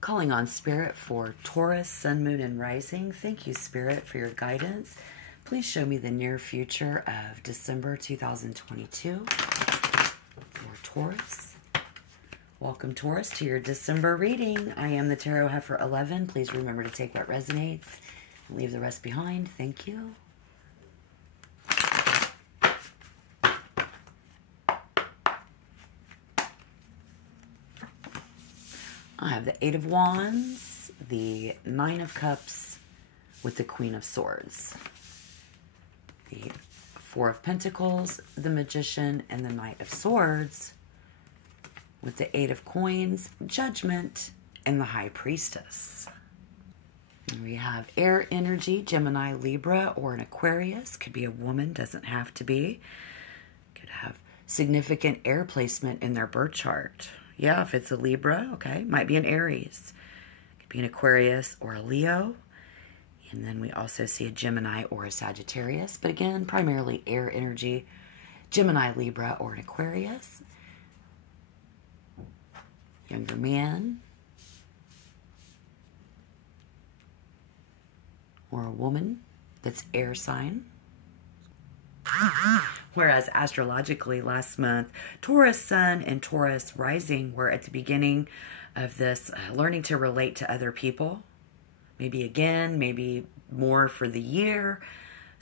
Calling on Spirit for Taurus, Sun, Moon, and Rising. Thank you, Spirit, for your guidance. Please show me the near future of December 2022 for Taurus. Welcome, Taurus, to your December reading. I am the Tarot Heifer 11. Please remember to take what resonates and leave the rest behind. Thank you. I have the Eight of Wands, the Nine of Cups with the Queen of Swords, the Four of Pentacles, the Magician, and the Knight of Swords with the Eight of Coins, Judgment, and the High Priestess. And we have air energy, Gemini, Libra, or an Aquarius. Could be a woman, doesn't have to be. Could have significant air placement in their birth chart. Yeah, if it's a Libra, okay, might be an Aries. Could be an Aquarius or a Leo. And then we also see a Gemini or a Sagittarius. But again, primarily air energy, Gemini, Libra, or an Aquarius. Younger man. Or a woman that's air sign. Whereas astrologically last month, Taurus Sun and Taurus Rising were at the beginning of this learning to relate to other people. Maybe again, maybe more for the year.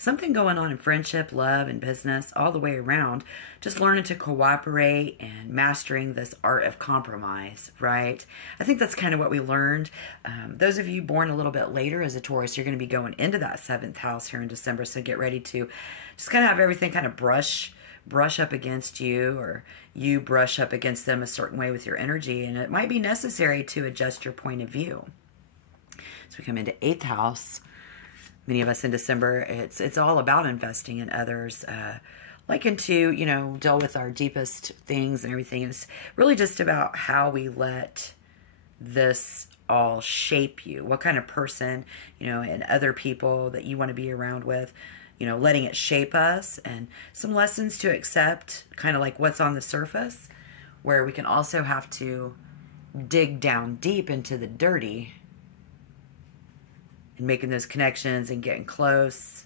Something going on in friendship, love, and business all the way around. Just learning to cooperate and mastering this art of compromise, right? I think that's kind of what we learned. Those of you born a little bit later as a Taurus, you're going to be going into that 7th house here in December. So get ready to just kind of have everything kind of brush up against you, or you brush up against them a certain way with your energy. And it might be necessary to adjust your point of view. So we come into 8th house. Many of us in December, it's all about investing in others, liking to, deal with our deepest things and everything. It's really just about how we let this all shape you. What kind of person, and other people that you want to be around with, letting it shape us, and some lessons to accept, kind of like what's on the surface, where we can also have to dig down deep into the dirty and making those connections and getting close.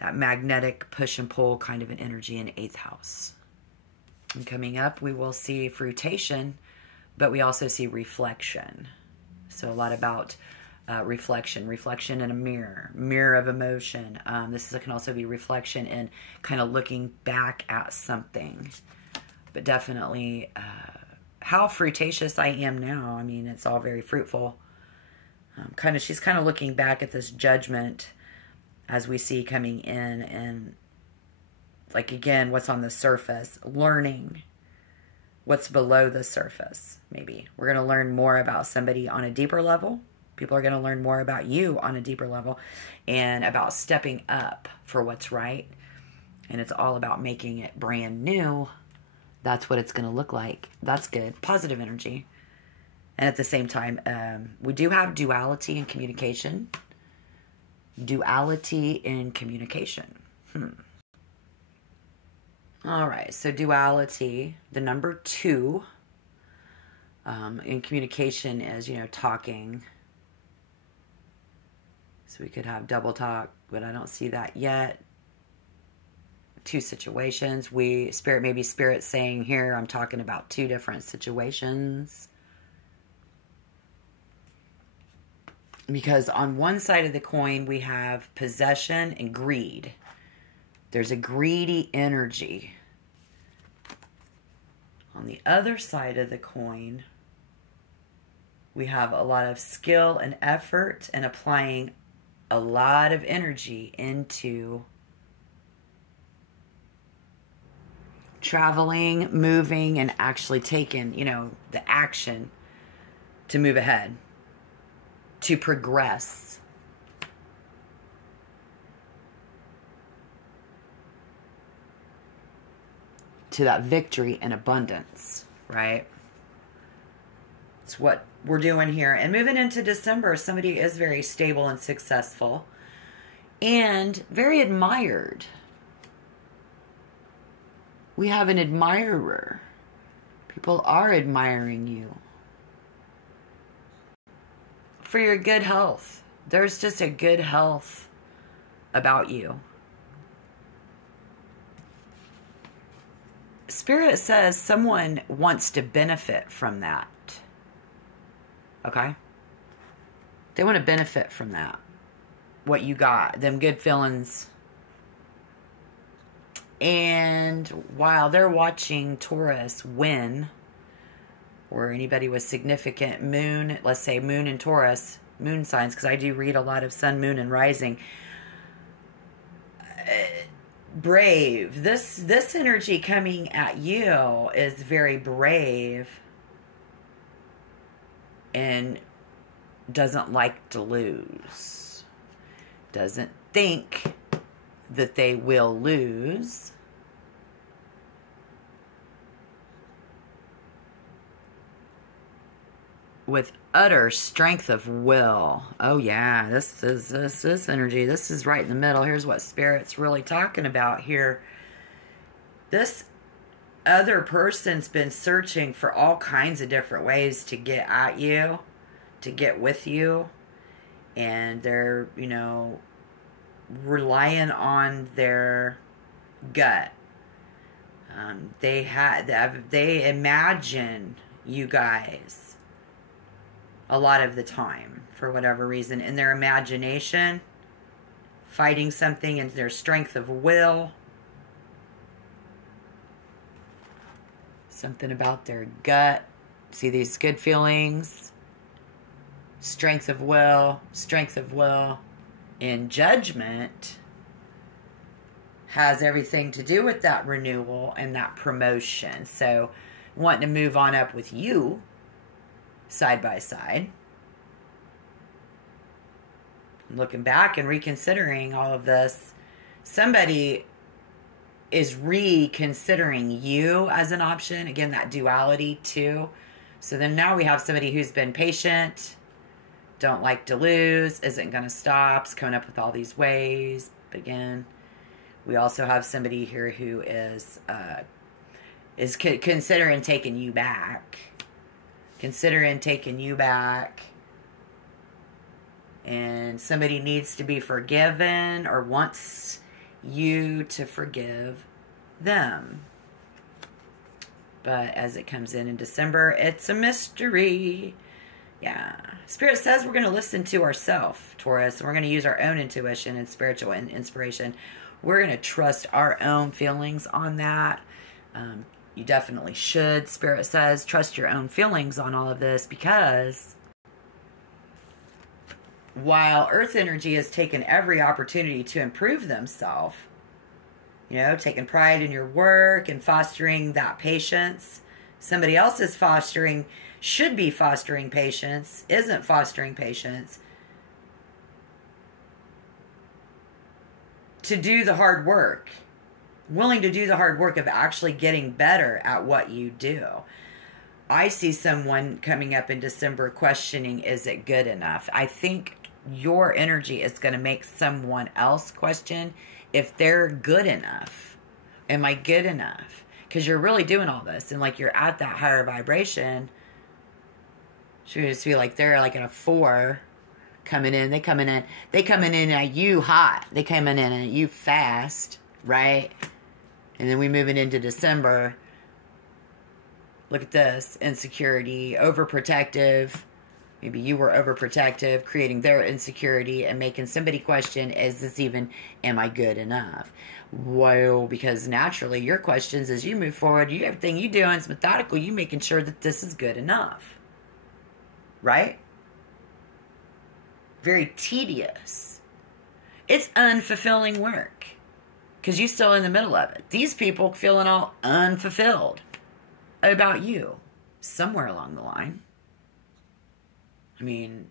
That magnetic push and pull kind of an energy in 8th house. And coming up, we will see fruitation, but we also see reflection. So a lot about reflection in a mirror of emotion. This can also be reflection in kind of looking back at something. But definitely how fruitacious I am now. I mean, it's all very fruitful. She's kind of looking back at this judgment as we see coming in, and like, again, what's on the surface, learning what's below the surface. Maybe we're going to learn more about somebody on a deeper level. People are going to learn more about you on a deeper level, and about stepping up for what's right. And it's all about making it brand new. That's what it's going to look like. That's good. Positive energy. And at the same time, we do have duality in communication. Duality in communication. All right, so duality, the number 2 in communication is, talking. So we could have double talk, but I don't see that yet. 2 situations. Maybe Spirit saying here, I'm talking about 2 different situations. Because on one side of the coin, we have possession and greed. There's a greedy energy. On the other side of the coin, we have a lot of skill and effort and applying a lot of energy into traveling, moving, and actually taking, the action to move ahead. To progress. To that victory and abundance, right? It's what we're doing here. And moving into December, somebody is very stable and successful and very admired. We have an admirer. People are admiring you. for your good health. There's just a good health about you. Spirit says someone wants to benefit from that. Okay? They want to benefit from that. What you got. Them good feelings. And while they're watching Taurus win, or anybody with significant moon, let's say moon and Taurus, moon signs, because I do read a lot of sun, moon, and rising. Brave. This energy coming at you is very brave and doesn't like to lose. Doesn't think that they will lose. With utter strength of will. Oh yeah, this energy. This is right in the middle. Here's what Spirit's really talking about here. This other person's been searching for all kinds of different ways to get at you, to get with you, and they're, relying on their gut. They imagine you guys a lot of the time, for whatever reason, in their imagination, fighting something in their strength of will. Something about their gut. See these good feelings. Strength of will. And judgment has everything to do with that renewal and that promotion. So, wanting to move on up with you, side by side. Looking back and reconsidering all of this, somebody is reconsidering you as an option. Again, that duality too. So then now we have somebody who's been patient, don't like to lose, isn't going to stop, is coming up with all these ways. But again, we also have somebody here who is considering taking you back. And somebody needs to be forgiven or wants you to forgive them. But as it comes in December, it's a mystery. Yeah. Spirit says we're going to listen to ourselves, Taurus, and we're going to use our own intuition and spiritual inspiration. We're going to trust our own feelings on that. You definitely should, Spirit says, trust your own feelings on all of this, because while Earth energy has taken every opportunity to improve themselves, taking pride in your work and fostering that patience, somebody else is should be fostering patience, isn't fostering patience, to do the hard work. Willing to do the hard work of actually getting better at what you do. I see someone coming up in December questioning, is it good enough? I think your energy is going to make someone else question if they're good enough. Am I good enough? Because you're really doing all this, and like you're at that higher vibration. So you just feel like they're like in a 4 coming in. They coming in at you hot. They coming in at you fast, right? And then we moving into December. Look at this. Insecurity, overprotective. Maybe you were overprotective, creating their insecurity and making somebody question, am I good enough? Well, because naturally your questions as you move forward, everything you doing is methodical. You making sure that this is good enough. Right? Very tedious. It's unfulfilling work. Because you're still in the middle of it. These people feeling all unfulfilled about you somewhere along the line. I mean,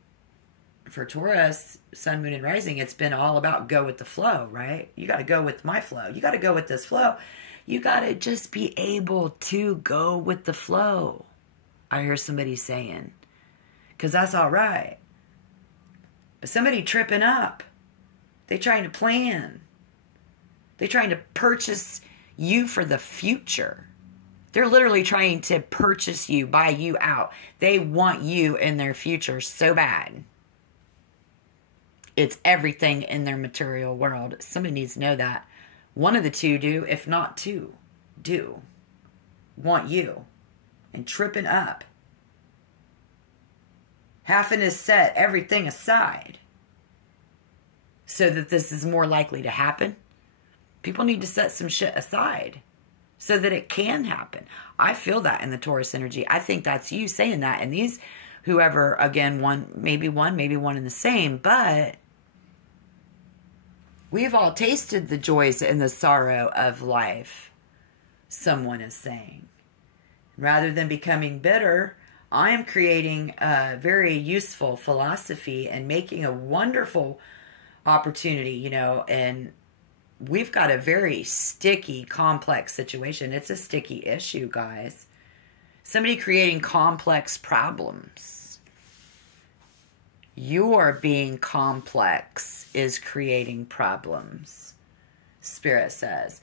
for Taurus, Sun, Moon, and Rising, it's been all about go with the flow, right? You got to go with my flow. You got to go with this flow. You got to just be able to go with the flow. I hear somebody saying. Because that's all right. But somebody tripping up. They trying to plan. They're trying to purchase you for the future. They're literally trying to purchase you, buy you out. They want you in their future so bad. It's everything in their material world. Somebody needs to know that. One of the two do, if not two, do want you and tripping up. Having to set everything aside so that this is more likely to happen. People need to set some shit aside so that it can happen. I feel that in the Taurus energy. I think that's you saying that. And these, whoever, again, maybe one in the same, but we've all tasted the joys and the sorrow of life, someone is saying. Rather than becoming bitter, I am creating a very useful philosophy and making a wonderful opportunity, you know, and we've got a very sticky, complex situation. It's a sticky issue, guys. Somebody creating complex problems. Your being complex is creating problems, Spirit says.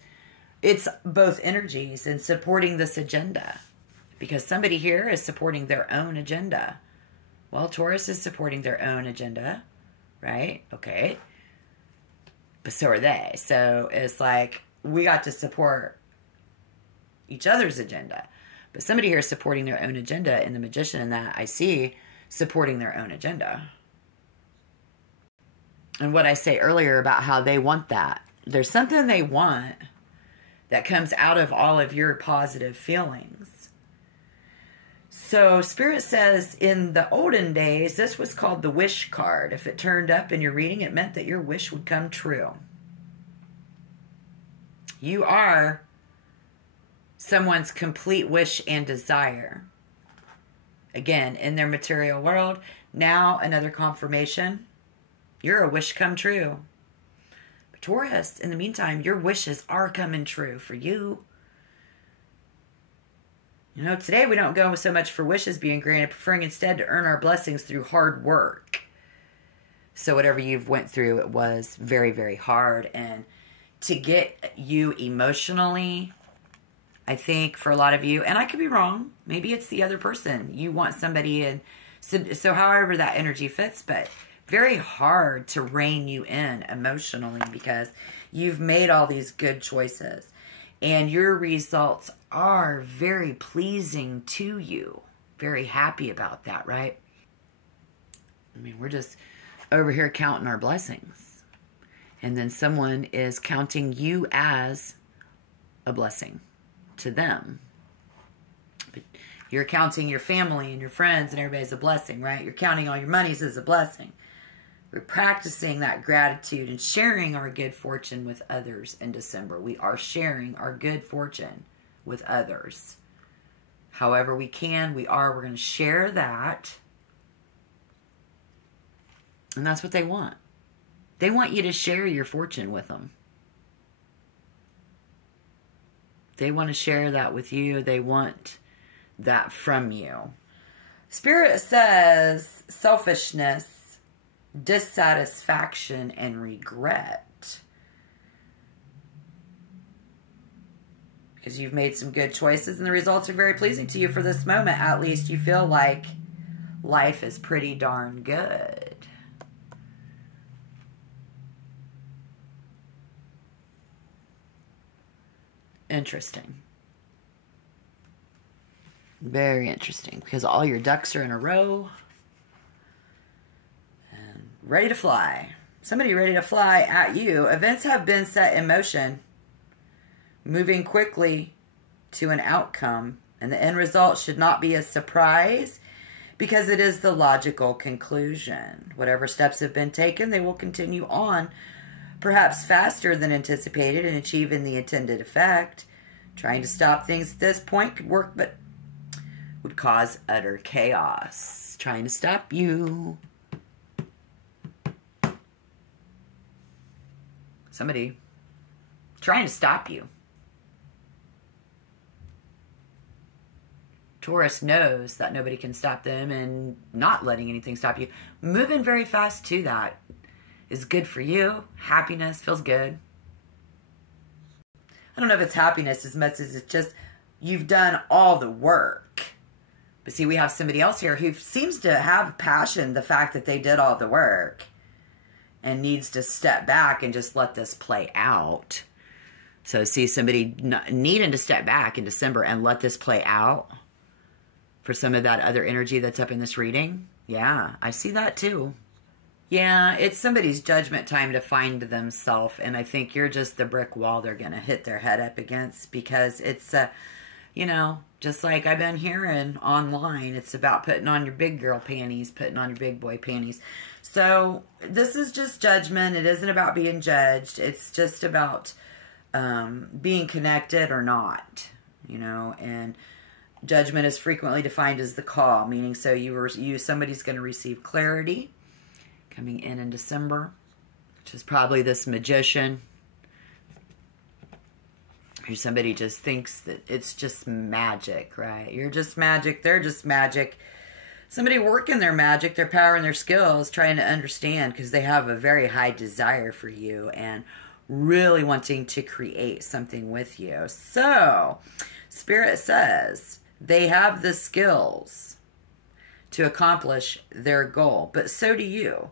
It's both energies and supporting this agenda. Because somebody here is supporting their own agenda. Well, Taurus is supporting their own agenda, right? Okay. But so are they. So it's like we got to support each other's agenda. But somebody here is supporting their own agenda, and the Magician in that I see supporting their own agenda. And what I say earlier about how they want that. There's something they want that comes out of all of your positive feelings. So Spirit says in the olden days, this was called the wish card. If it turned up in your reading, it meant that your wish would come true. You are someone's complete wish and desire. Again, in their material world, now another confirmation. You're a wish come true. But Taurus, in the meantime, your wishes are coming true for you. You know, today we don't go so much for wishes being granted, preferring instead to earn our blessings through hard work. So whatever you've went through, it was very, very hard. And to get you emotionally, I think for a lot of you, and I could be wrong, maybe it's the other person. You want somebody, and so however that energy fits, but very hard to rein you in emotionally because you've made all these good choices. And your results are very pleasing to you. Very happy about that, right? I mean, we're just over here counting our blessings. And then someone is counting you as a blessing to them. But you're counting your family and your friends and everybody as a blessing, right? You're counting all your monies as a blessing. We're practicing that gratitude and sharing our good fortune with others in December. We are sharing our good fortune with others. However we can, we're going to share that. And that's what they want. They want you to share your fortune with them. They want to share that with you. They want that from you. Spirit says selfishness, dissatisfaction, and regret. Because you've made some good choices and the results are very pleasing to you for this moment. At least you feel like life is pretty darn good. Interesting. Very interesting. Because all your ducks are in a row. Ready to fly. Somebody ready to fly at you. Events have been set in motion, moving quickly to an outcome, and the end result should not be a surprise because it is the logical conclusion. Whatever steps have been taken, they will continue on, perhaps faster than anticipated and achieving the intended effect. Trying to stop things at this point could work, but would cause utter chaos. Trying to stop you. Somebody trying to stop you. Taurus knows that nobody can stop them and not letting anything stop you. Moving very fast to that is good for you. Happiness feels good. I don't know if it's happiness as much as it's just you've done all the work. But see, we have somebody else here who seems to have passion, the fact that they did all the work. and needs to step back and just let this play out. So see somebody needing to step back in December and let this play out for some of that other energy that's up in this reading. Yeah, I see that too. Yeah, it's somebody's judgment time to find themselves, and I think you're just the brick wall they're going to hit their head up against, because it's, you know, just like I've been hearing online, it's about putting on your big girl panties, putting on your big boy panties. So this is just judgment. It isn't about being judged. It's just about being connected or not, you know, and judgment is frequently defined as the call, meaning so somebody's going to receive clarity coming in December, which is probably this magician, or somebody just thinks that it's just magic, right? You're just magic, they're just magic. Somebody working their magic, their power, and their skills, trying to understand, because they have a very high desire for you and really wanting to create something with you. So, Spirit says they have the skills to accomplish their goal, but so do you.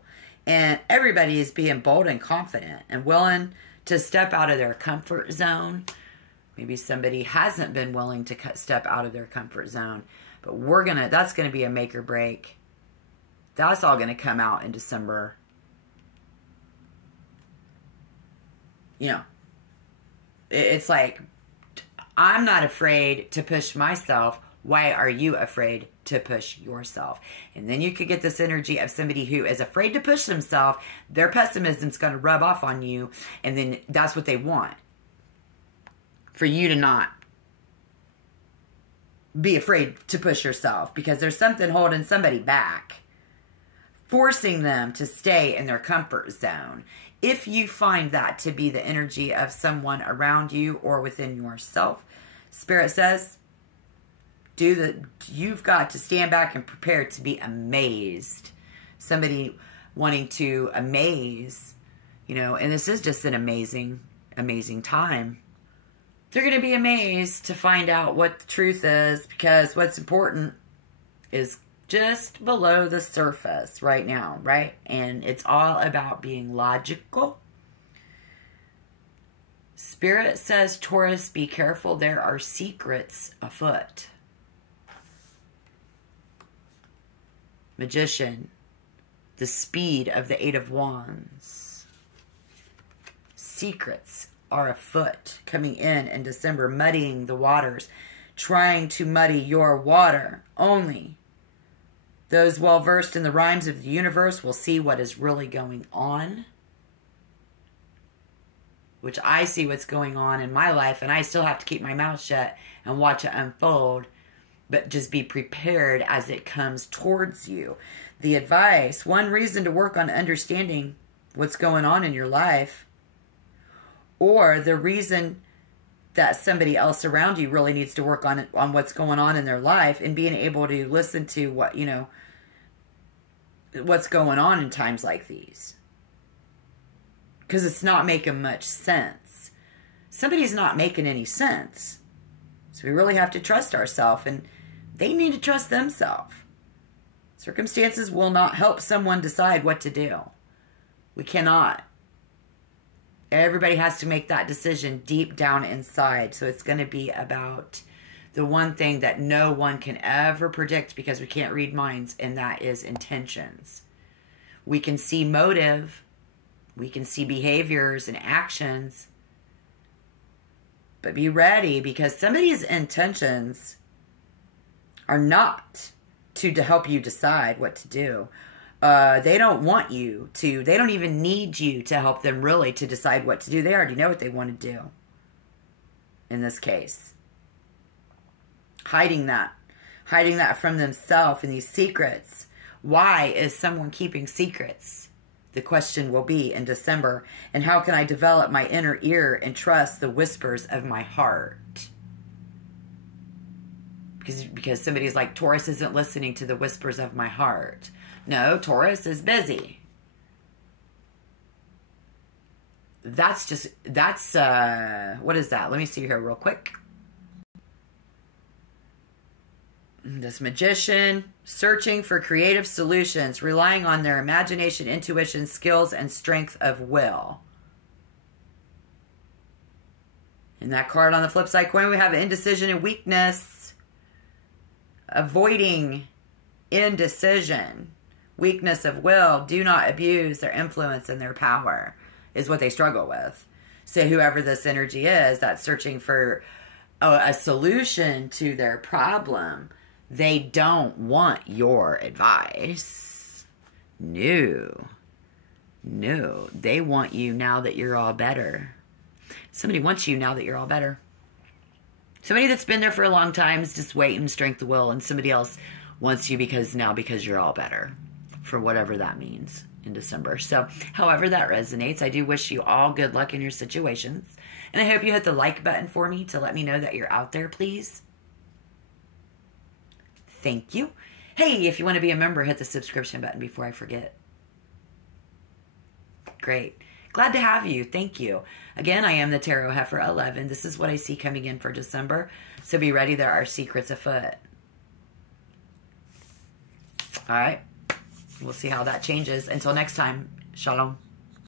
And everybody is being bold and confident and willing to step out of their comfort zone. Maybe somebody hasn't been willing to step out of their comfort zone, but that's going to be a make or break. That's all going to come out in December. You know, it's like, I'm not afraid to push myself. Why are you afraid to push yourself? And then you could get this energy of somebody who is afraid to push themselves. Their pessimism's going to rub off on you. And then that's what they want. For you to not be afraid to push yourself. Because there's something holding somebody back. Forcing them to stay in their comfort zone. If you find that to be the energy of someone around you or within yourself, Spirit says, you've got to stand back and prepare to be amazed. Somebody wanting to amaze, you know, and this is just an amazing, amazing time. They're going to be amazed to find out what the truth is, because what's important is just below the surface right now, right? And it's all about being logical. Spirit says, Taurus, be careful. There are secrets afoot. Magician, the speed of the Eight of Wands. Secrets are afoot, coming in December, muddying the waters, trying to muddy your water. Only those well-versed in the rhymes of the universe will see what is really going on, which I see what's going on in my life, and I still have to keep my mouth shut and watch it unfold. But just be prepared as it comes towards you. The advice, one reason to work on understanding what's going on in your life, or the reason that somebody else around you really needs to work on what's going on in their life, and being able to listen to what, you know, what's going on in times like these. Because it's not making much sense. Somebody's not making any sense. So we really have to trust ourselves, and they need to trust themselves. Circumstances will not help someone decide what to do. We cannot. Everybody has to make that decision deep down inside. So it's going to be about the one thing that no one can ever predict, because we can't read minds, and that is intentions. We can see motive. We can see behaviors and actions. But be ready, because somebody's intentions are not to help you decide what to do. They don't want you to. They don't even need you to help them really to decide what to do. They already know what they want to do. In this case. Hiding that from themselves and these secrets. Why is someone keeping secrets? The question will be in December. And how can I develop my inner ear and trust the whispers of my heart? Because somebody's like, Taurus isn't listening to the whispers of my heart. No, Taurus is busy. What is that? Let me see here real quick. This Magician, searching for creative solutions, relying on their imagination, intuition, skills, and strength of will. In that card on the flip side coin, we have indecision and weakness. Avoiding indecision, weakness of will, do not abuse their influence and their power is what they struggle with. So whoever this energy is that's searching for a solution to their problem, they don't want your advice. No. They want you now that you're all better. Somebody wants you now that you're all better. Somebody that's been there for a long time is just waiting, strength of will, and somebody else wants you because you're all better, for whatever that means in December. So however that resonates, I do wish you all good luck in your situations. And I hope you hit the like button for me to let me know that you're out there, please. Thank you. Hey, if you want to be a member, hit the subscription button before I forget. Great. Glad to have you. Thank you. Again, I am the Tarot Heifer 11. This is what I see coming in for December. So be ready. There are secrets afoot. All right. We'll see how that changes. Until next time, shalom.